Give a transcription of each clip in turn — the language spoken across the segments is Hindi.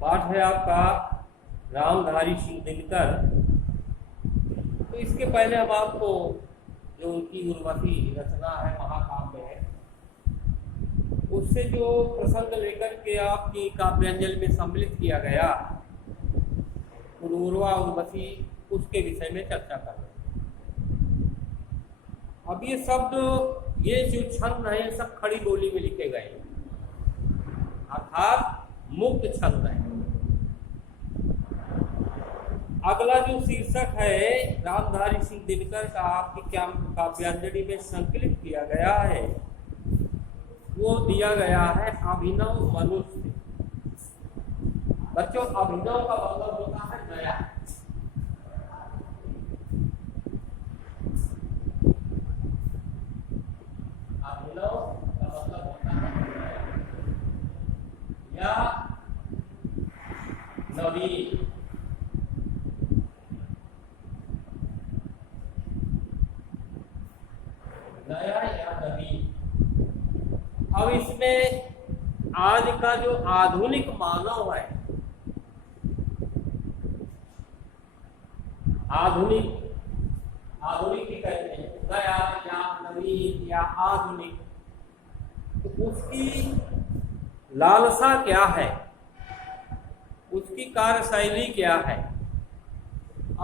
पाठ है आपका रामधारी सिंह दिनकर। तो इसके पहले हम आपको जो उनकी उर्वशी रचना है महाकाव्य है, उससे जो प्रसंग लेकर के आपकी काव्यांजलि में सम्मिलित किया गया उर्वा उर्वशी, उसके विषय में चर्चा कर रहे हैं। अब ये शब्द, ये जो छंद है, सब खड़ी बोली में लिखे गए, अर्थात मुक्त छंद है। अगला जो शीर्षक है रामधारी सिंह दिनकर का आपकी काव्यांजलि में संकलित किया गया है, वो दिया गया है अभिनव मनुष्य। बच्चों, अभिनव का मतलब होता है नया। अभिनव का मतलब होता है नया या नवीन। नया या नवीन। अब इसमें आज का जो आधुनिक मानव है, आधुनिक ही कहते हैं, नया या नवीन या आधुनिक, तो उसकी लालसा क्या है, उसकी कार्यशैली क्या है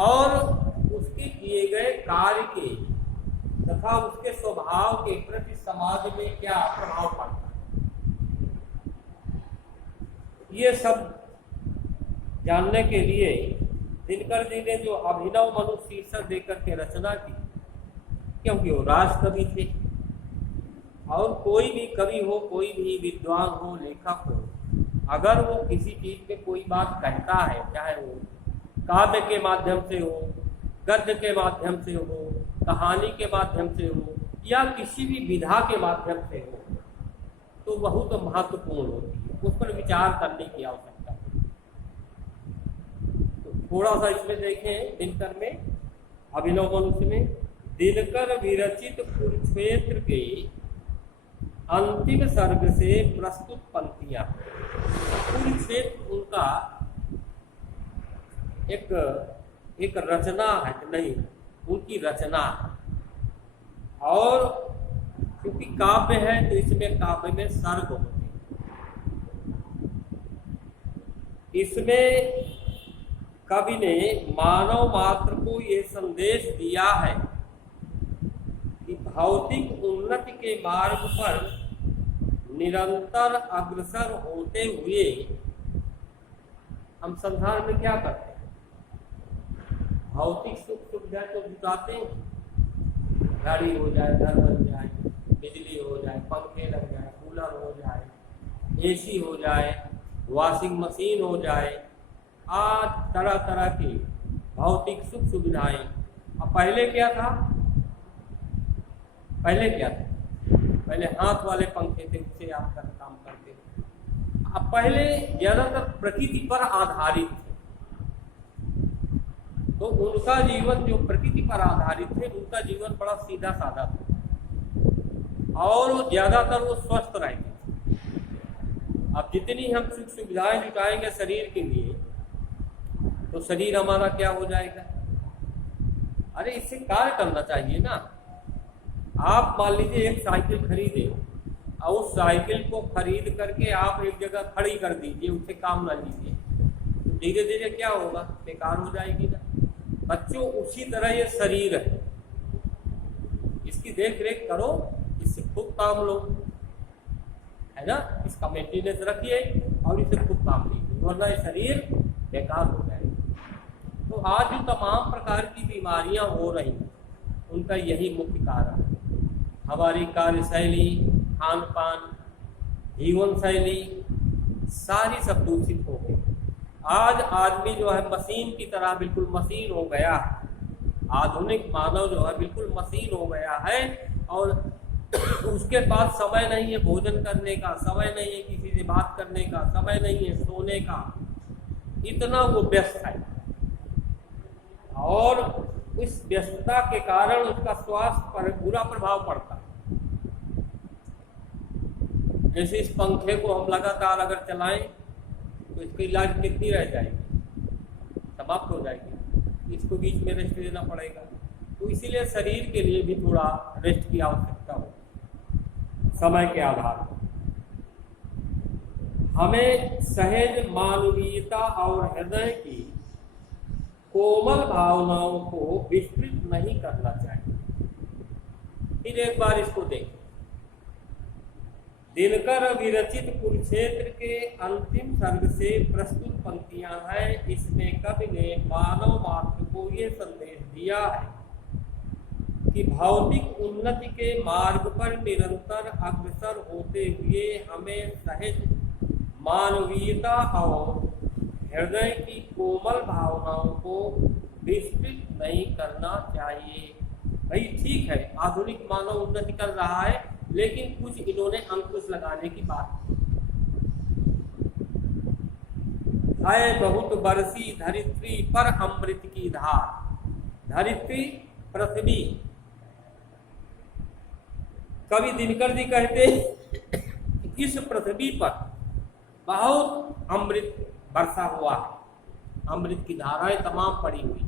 और उसके किए गए कार्य के तथा उसके स्वभाव के प्रति समाज में क्या प्रभाव पड़ता है, ये सब जानने के लिए दिनकर जी ने जो अभिनव मनुष्य शीर्षक देकर के रचना की, क्योंकि वो राज कवि थे और कोई भी कवि हो, कोई भी विद्वान हो, लेखक हो, अगर वो किसी चीज में कोई बात कहता है, चाहे वो काव्य के माध्यम से हो, गद्य के माध्यम से हो, कहानी के माध्यम से हो या किसी भी विधा के माध्यम से हो, तो बहुत महत्वपूर्ण होती है, उस पर विचार करने की आवश्यकता है। तो थोड़ा सा इसमें देखें दिनकर में, अभिनव मनुष्य में दिनकर विरचित कुरुक्षेत्र के अंतिम सर्ग से प्रस्तुत पंक्तियां। कुरुक्षेत्र उनका एक रचना है, नहीं, उनकी रचना है। और क्योंकि काव्य है तो इसमें काव्य में सर्ग होते हैं। इसमें कवि ने मानव मात्र को ये संदेश दिया है कि भौतिक उन्नति के मार्ग पर निरंतर अग्रसर होते हुए हम संसार में क्या करते हैं, भौतिक सुख सुविधा तो जुटाते हैं, गाड़ी हो जाए, घर बन जाए, बिजली हो जाए, पंखे लग जाए, कूलर हो जाए, एसी हो जाए, वॉशिंग मशीन हो जाए, आज तरह तरह की भौतिक सुख सुविधाएं। अब पहले क्या था, पहले हाथ वाले पंखे थे, उससे आप काम करते थे। अब पहले ज्यादातर प्रकृति पर आधारित थे, तो उनका जीवन जो प्रकृति पर आधारित थे, उनका जीवन बड़ा सीधा साधा था और ज्यादातर वो स्वस्थ रहते थे। अब जितनी हम सुख सुविधाएं जुटाएंगे शरीर के लिए, तो शरीर हमारा क्या हो जाएगा, अरे इससे कार्य करना चाहिए ना। आप मान लीजिए एक साइकिल खरीदे और उस साइकिल को खरीद करके आप एक जगह खड़ी कर दीजिए, उससे काम ना लीजिए, तो धीरे धीरे क्या होगा, बेकार हो जाएगी ना। बच्चों, उसी तरह ये शरीर है, इसकी देख रेख करो, इससे खूब काम लो, है ना, इसका मेंटेनेंस रखिए और इसे खूब काम लीजिए, वरना ये शरीर बेकार हो जाएगा। तो आज जो तमाम प्रकार की बीमारियां हो रही हैं, उनका यही मुख्य कारण है। हमारी कार्यशैली, खान पान, जीवन शैली सारी सब दूषित हो गई। आज आदमी जो है मशीन की तरह बिल्कुल मशीन हो गया है, आधुनिक मानव जो है बिल्कुल मशीन हो गया है और उसके पास समय नहीं है भोजन करने का, समय नहीं है किसी से बात करने का, समय नहीं है सोने का, इतना वो व्यस्त है और इस व्यस्तता के कारण उसका स्वास्थ्य पर बुरा प्रभाव पड़ता है। जैसे इस पंखे को हम लगातार अगर चलाएं तो इसकी लाइफ कितनी रह जाएगी, समाप्त हो जाएगी, इसको बीच में रेस्ट देना पड़ेगा। तो इसीलिए शरीर के लिए भी थोड़ा रेस्ट की आवश्यकता हो समय के आधार पर। हमें सहज मानवीयता और हृदय की कोमल भावनाओं को विस्तृत नहीं करना चाहिए। फिर एक बार इसको देखें। दिनकर विरचित कुरुक्षेत्र के अंतिम सर्ग से प्रस्तुत पंक्तियां हैं। इसमें कवि ने मानव मात्र को ये संदेश दिया है कि भौतिक उन्नति के मार्ग पर निरंतर अग्रसर होते हुए हमें सहज मानवीयता और हृदय की कोमल भावनाओं को विस्तृत नहीं करना चाहिए। भाई ठीक है, आधुनिक मानव उन्नति कर रहा है, लेकिन कुछ इन्होंने अंकुश लगाने की बात की। है बहुत बरसी धरित्री पर अमृत की धार। धरित्री पृथ्वी, कवि दिनकर जी कहते इस पृथ्वी पर बहुत अमृत बरसा हुआ है, अमृत की धाराएं तमाम पड़ी हुई,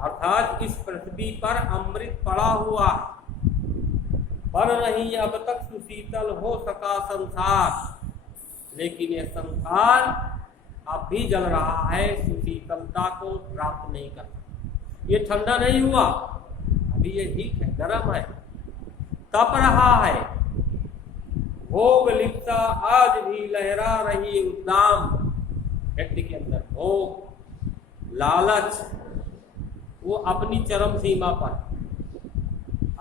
अर्थात इस पृथ्वी पर अमृत पड़ा हुआ है, पर नहीं अब तक सुशीतल हो सका संसार। लेकिन यह संसार अब भी जल रहा है, सुशीतलता को प्राप्त नहीं करता। ये ठंडा नहीं हुआ, अभी ये हीट है, गर्म है, तप रहा है। भोग लिप्सा आज भी लहरा रही उद्दाम। व्यक्ति के अंदर भोग, लालच, वो अपनी चरम सीमा पर।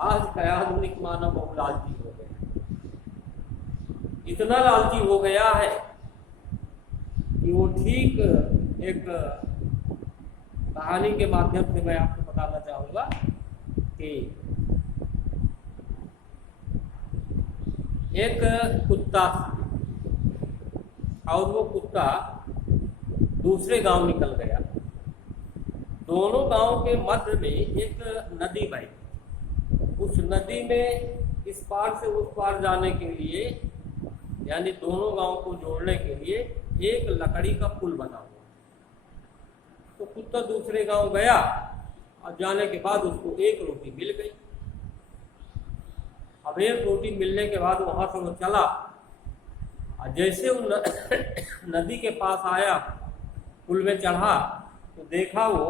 आज का आधुनिक मानव बहुत लालची हो गया, इतना लालची हो गया है कि वो ठीक एक कहानी के माध्यम से मैं आपको बताना चाहूंगा कि एक कुत्ता था और वो कुत्ता दूसरे गांव निकल गया। दोनों गांव के मध्य में एक नदी बही। उस नदी में इस पार से उस पार जाने के लिए, यानी दोनों गांव को जोड़ने के लिए एक लकड़ी का पुल बना हुआ। तो कुत्ता दूसरे गांव गया और जाने के बाद उसको एक रोटी मिल गई। अब एक रोटी मिलने के बाद वहां से वो चला और जैसे वो नदी के पास आया, पुल में चढ़ा, तो देखा वो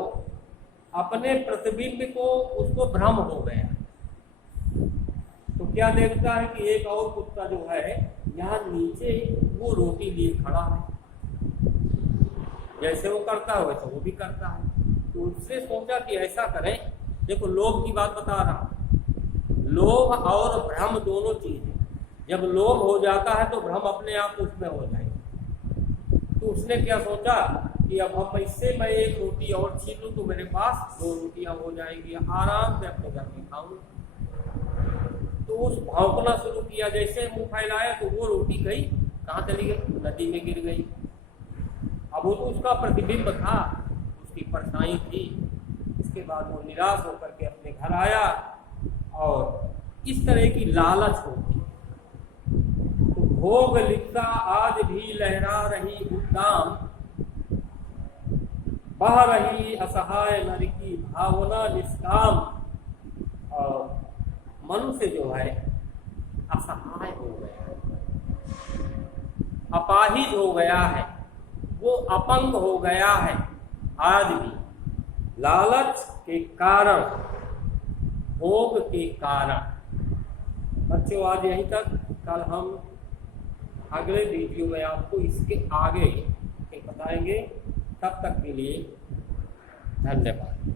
अपने प्रतिबिंब को, उसको भ्रम हो गया। तो क्या देखता है कि एक और कुत्ता जो है यहाँ नीचे वो रोटी लिए खड़ा है, जैसे वो करता है वैसे वो भी करता है। तो उससे सोचा कि ऐसा करें, देखो लोभ की बात बता रहा हूं, लोभ और भ्रम दोनों चीज है। जब लोभ हो जाता है तो भ्रम अपने आप उसमें हो जाएगा। तो उसने क्या सोचा कि अब हम इससे मैं एक रोटी और छीन लूं तो मेरे पास 2 रोटियां हो जाएंगी, आराम से अपने घर में खाऊं। तो उस भौंकना शुरू किया, जैसे मुंह फैलाया तो वो रोटी गई, कहाँ चली गई? नदी में गिर गई। अब वो तो उसका प्रतिबिंब था, उसकी परछाई थी। इसके बाद वो निराश होकर के अपने घर आया। और इस तरह की लालच होती, तो भोग लिप्सा आज भी लहरा रही उद्दाम, बह रही असहाय नर की भावना निष्काम। और मनुष्य जो है असहाय हो गया है, अपाहिज हो गया है, वो अपंग हो गया है आज भी, लालच के कारण, भोग के कारण। बच्चों आज यहीं तक, कल हम अगले वीडियो में आपको इसके आगे बताएंगे। तब तक के लिए धन्यवाद।